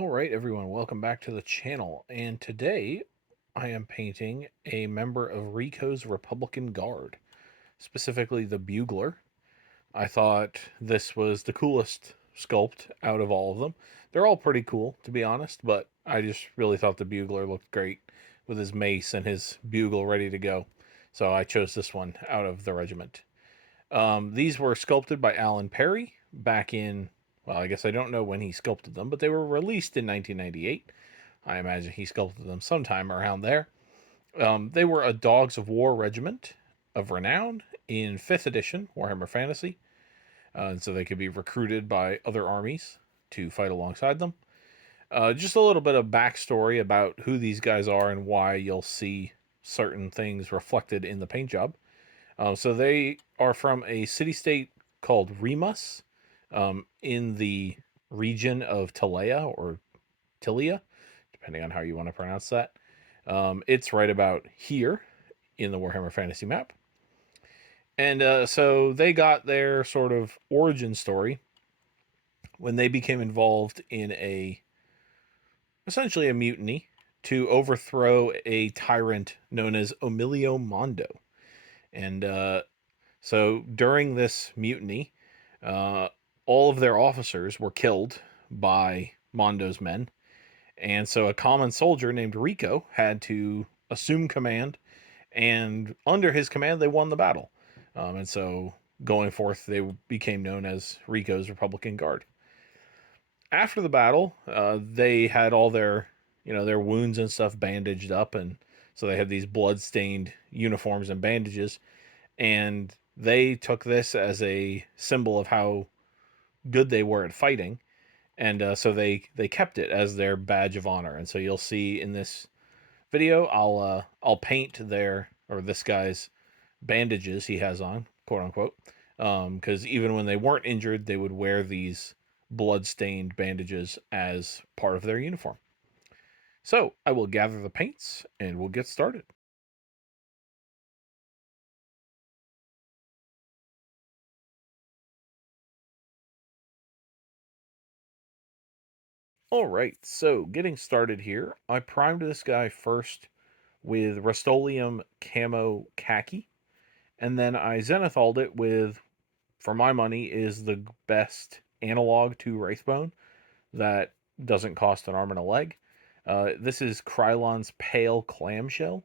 All right, everyone, welcome back to the channel. And today I am painting a member of Ricco's Republican Guard, specifically the Bugler. I thought this was the coolest sculpt out of all of them. They're all pretty cool, to be honest, but I just really thought the Bugler looked great with his mace and his bugle ready to go. So I chose this one out of the regiment. These were sculpted by Alan Perry back in, well, I guess I don't know when he sculpted them, but they were released in 1998. I imagine he sculpted them sometime around there. They were a Dogs of War regiment of Renown in 5th edition Warhammer Fantasy, and so they could be recruited by other armies to fight alongside them. Just a little bit of backstory about who these guys are and why you'll see certain things reflected in the paint job. So they are from a city-state called Remus, in the region of Tilea or Tilia, depending on how you want to pronounce that. It's right about here in the Warhammer Fantasy map. And so they got their sort of origin story when they became involved in essentially a mutiny to overthrow a tyrant known as Emilio Mondo. And so during this mutiny, uh, all of their officers were killed by Mondo's men, and so a common soldier named Ricco had to assume command, and under his command, they won the battle. And so going forth, they became known as Ricco's Republican Guard. After the battle, they had all their wounds and stuff bandaged up, and so they had these blood-stained uniforms and bandages, and they took this as a symbol of how good they were at fighting, and so they kept it as their badge of honor. And so you'll see in this video, I'll paint this guy's bandages he has on, quote unquote, because even when they weren't injured, they would wear these blood-stained bandages as part of their uniform. So I will gather the paints and we'll get started. All right, so getting started here, I primed this guy first with Rust-Oleum Camo Khaki, and then I zenithaled it with, for my money, is the best analog to Wraithbone that doesn't cost an arm and a leg. This is Krylon's Pale Clamshell.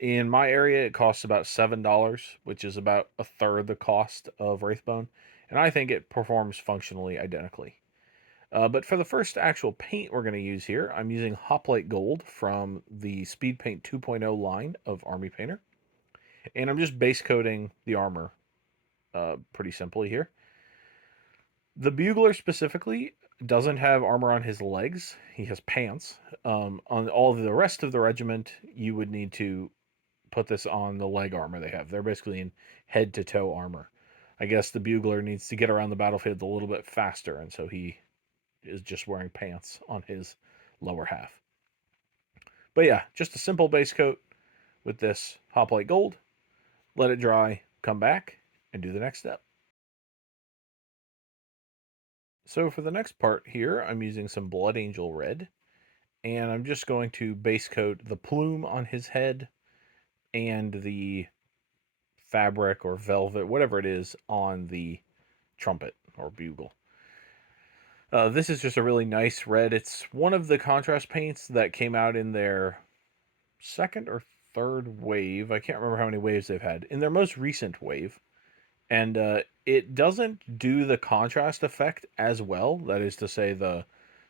In my area, it costs about $7, which is about a third the cost of Wraithbone, and I think it performs functionally identically. But for the first actual paint we're going to use here, I'm using Hoplite Gold from the Speed Paint 2.0 line of Army Painter. And I'm just base coating the armor pretty simply here. The Bugler specifically doesn't have armor on his legs. He has pants. On all of the rest of the regiment, you would need to put this on the leg armor they have. They're basically in head-to-toe armor. I guess the Bugler needs to get around the battlefield a little bit faster, and so he is just wearing pants on his lower half. But yeah, just a simple base coat with this Hoplite Gold. Let it dry, come back, and do the next step. So for the next part here, I'm using some Blood Angel Red, and I'm just going to base coat the plume on his head and the fabric or velvet, whatever it is, on the trumpet or bugle. This is just a really nice red. It's one of the contrast paints that came out in their second or third wave. I can't remember how many waves they've had. In their most recent wave, and it doesn't do the contrast effect as well. That is to say, the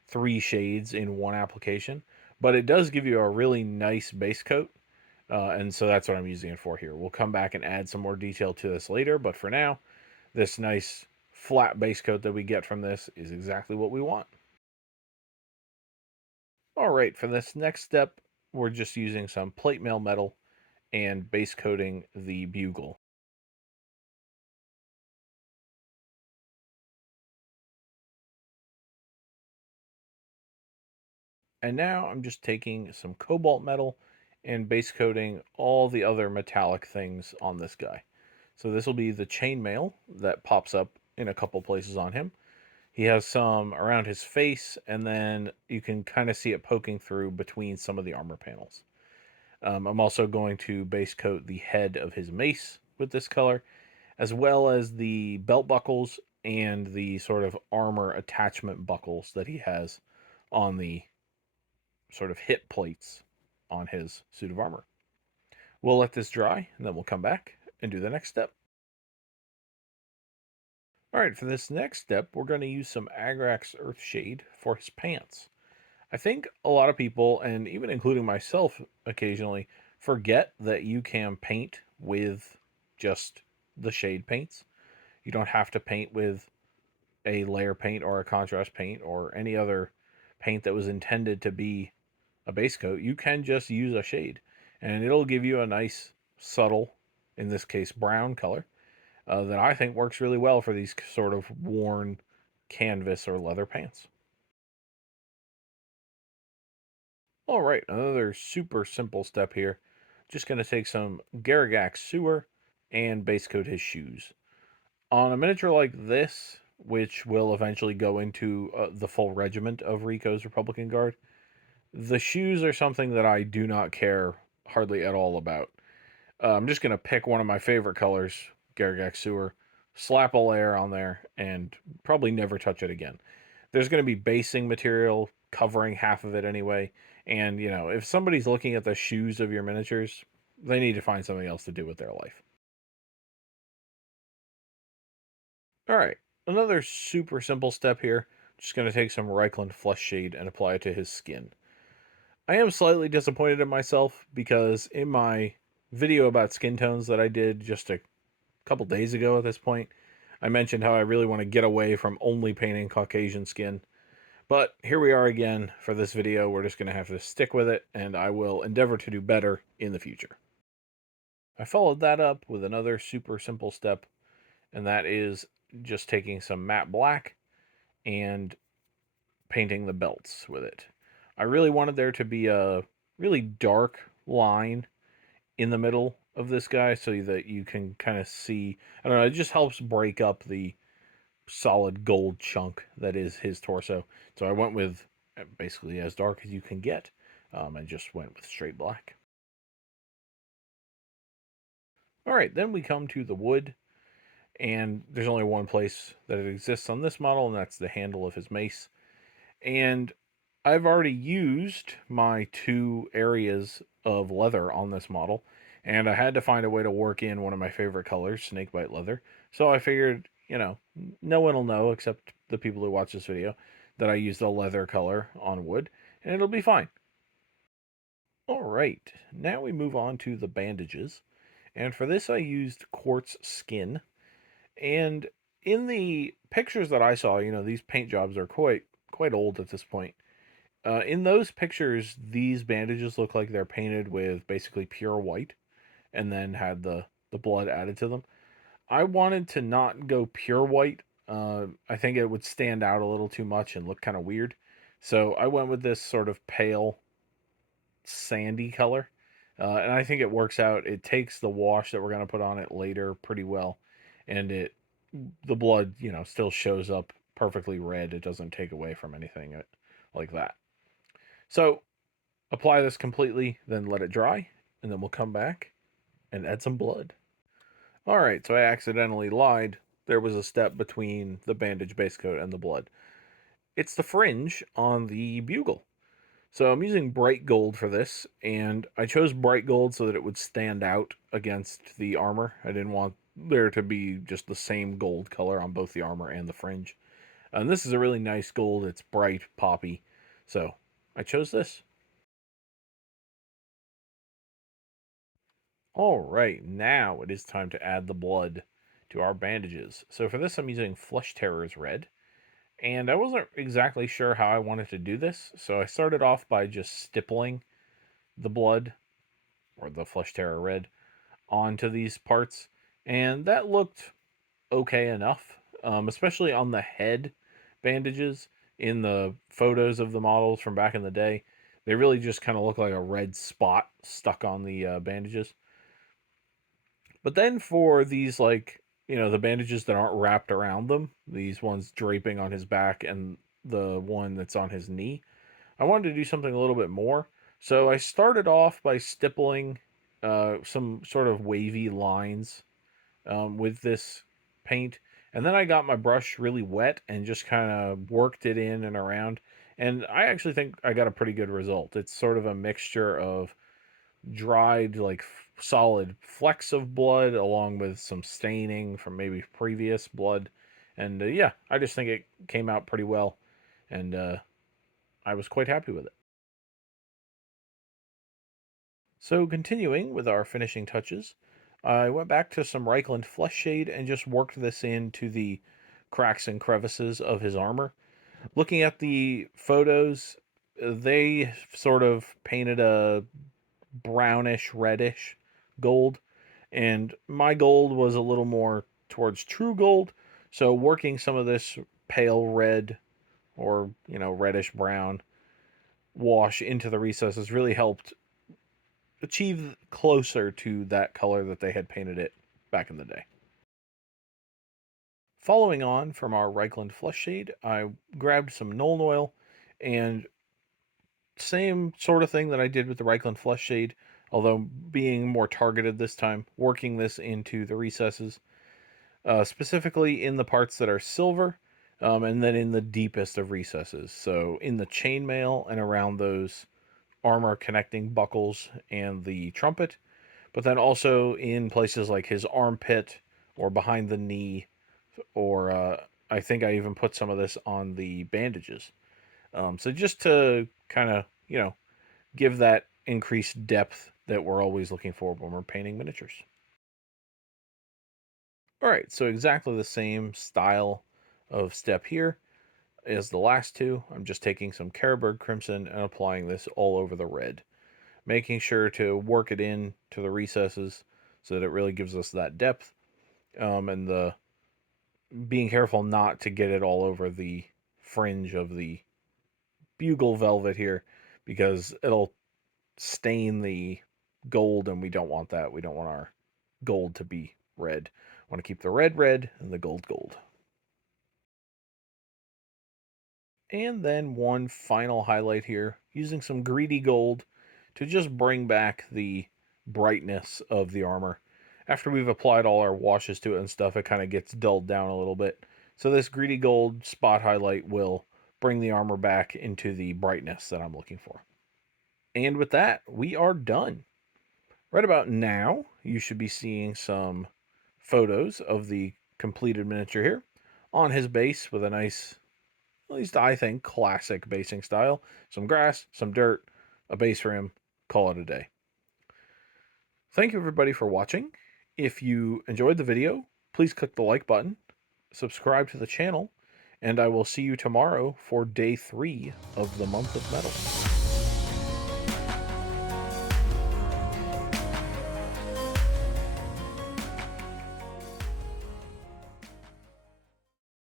three shades in one application, but it does give you a really nice base coat, and so that's what I'm using it for here. We'll come back and add some more detail to this later, but for now, this nice flat base coat that we get from this is exactly what we want. All right, for this next step, we're just using some plate mail metal and base coating the bugle. And now I'm just taking some cobalt metal and base coating all the other metallic things on this guy. So this will be the chainmail that pops up in a couple places on him. He has some around his face, and then you can kind of see it poking through between some of the armor panels. I'm also going to base coat the head of his mace with this color, as well as the belt buckles and the sort of armor attachment buckles that he has on the sort of hip plates on his suit of armor. We'll let this dry, and then we'll come back and do the next step. All right, for this next step, we're going to use some Agrax Earthshade for his pants. I think a lot of people, and even including myself occasionally, forget that you can paint with just the shade paints. You don't have to paint with a layer paint or a contrast paint or any other paint that was intended to be a base coat. You can just use a shade, and it'll give you a nice, subtle, in this case, brown color that I think works really well for these sort of worn canvas or leather pants. All right, another super simple step here. Just going to take some Garrigax sewer and base coat his shoes. On a miniature like this, which will eventually go into the full regiment of Ricco's Republican Guard, the shoes are something that I do not care hardly at all about. I'm just going to pick one of my favorite colors, Garrigax sewer, slap a layer on there, and probably never touch it again. There's going to be basing material covering half of it anyway. And, if somebody's looking at the shoes of your miniatures, they need to find something else to do with their life. All right, another super simple step here. Just going to take some Reichland Flush Shade and apply it to his skin. I am slightly disappointed in myself because in my video about skin tones that I did just a couple days ago at this point, I mentioned how I really want to get away from only painting Caucasian skin. But here we are again for this video. We're just going to have to stick with it, and I will endeavor to do better in the future. I followed that up with another super simple step, and that is just taking some matte black and painting the belts with it. I really wanted there to be a really dark line in the middle of this guy so that you can kind of see. I don't know, it just helps break up the solid gold chunk that is his torso. So I went with basically as dark as you can get, and just went with straight black. All right, then we come to the wood, and there's only one place that it exists on this model, and that's the handle of his mace. And I've already used my 2 areas of leather on this model, and I had to find a way to work in one of my favorite colors, snakebite leather. So I figured, no one will know except the people who watch this video that I used a leather color on wood, and it'll be fine. All right, now we move on to the bandages. And for this, I used quartz skin. And in the pictures that I saw, these paint jobs are quite old at this point. In those pictures, these bandages look like they're painted with basically pure white and then had the blood added to them. I wanted to not go pure white. I think it would stand out a little too much and look kind of weird. So I went with this sort of pale, sandy color. And I think it works out. It takes the wash that we're going to put on it later pretty well. And the blood, still shows up perfectly red. It doesn't take away from anything like that. So apply this completely, then let it dry, and then we'll come back and add some blood. All right, so I accidentally lied. There was a step between the bandage base coat and the blood. It's the fringe on the bugle. So I'm using bright gold for this, and I chose bright gold so that it would stand out against the armor. I didn't want there to be just the same gold color on both the armor and the fringe. And this is a really nice gold. It's bright, poppy. So I chose this. All right, now it is time to add the blood to our bandages. So for this, I'm using Flesh Terror's Red. And I wasn't exactly sure how I wanted to do this, so I started off by just stippling the blood, or the Flesh Terror Red, onto these parts. And that looked okay enough, especially on the head bandages in the photos of the models from back in the day. They really just kind of look like a red spot stuck on the bandages. But then for these, like, the bandages that aren't wrapped around them, these ones draping on his back and the one that's on his knee. I wanted to do something a little bit more. So I started off by stippling some sort of wavy lines with this paint. And then I got my brush really wet and just kind of worked it in and around. And I actually think I got a pretty good result. It's sort of a mixture of dried, like solid flecks of blood, along with some staining from maybe previous blood. And yeah, I just think it came out pretty well. And I was quite happy with it. So, continuing with our finishing touches, I went back to some Reichland Flesh Shade and just worked this into the cracks and crevices of his armor. Looking at the photos, they sort of painted a brownish, reddish gold, and my gold was a little more towards true gold. So, working some of this pale red or, reddish brown wash into the recesses really helped achieve closer to that color that they had painted it back in the day. Following on from our Reichland Flesh Shade, I grabbed some Nuln Oil and same sort of thing that I did with the Reichland Flesh Shade, although being more targeted this time, working this into the recesses, specifically in the parts that are silver, and then in the deepest of recesses. So in the chainmail and around those armor connecting buckles and the trumpet, but then also in places like his armpit or behind the knee, or I think I even put some of this on the bandages. So just to kind of, give that increased depth that we're always looking for when we're painting miniatures. All right, so exactly the same style of step here as the last two. I'm just taking some Carroburg Crimson and applying this all over the red, making sure to work it in to the recesses so that it really gives us that depth, and the being careful not to get it all over the fringe of the bugle velvet here, because it'll stain the gold, and we don't want that. We don't want our gold to be red. I want to keep the red red and the gold gold. And then one final highlight here, using some greedy gold to just bring back the brightness of the armor. After we've applied all our washes to it and stuff, it kind of gets dulled down a little bit. So this greedy gold spot highlight will bring the armor back into the brightness that I'm looking for. And with that, we are done. Right about now, you should be seeing some photos of the completed miniature here on his base with a nice, at least I think, classic basing style. Some grass, some dirt, a base rim, call it a day. Thank you everybody for watching. If you enjoyed the video, please click the like button, subscribe to the channel, and I will see you tomorrow for day 3 of the month of metal.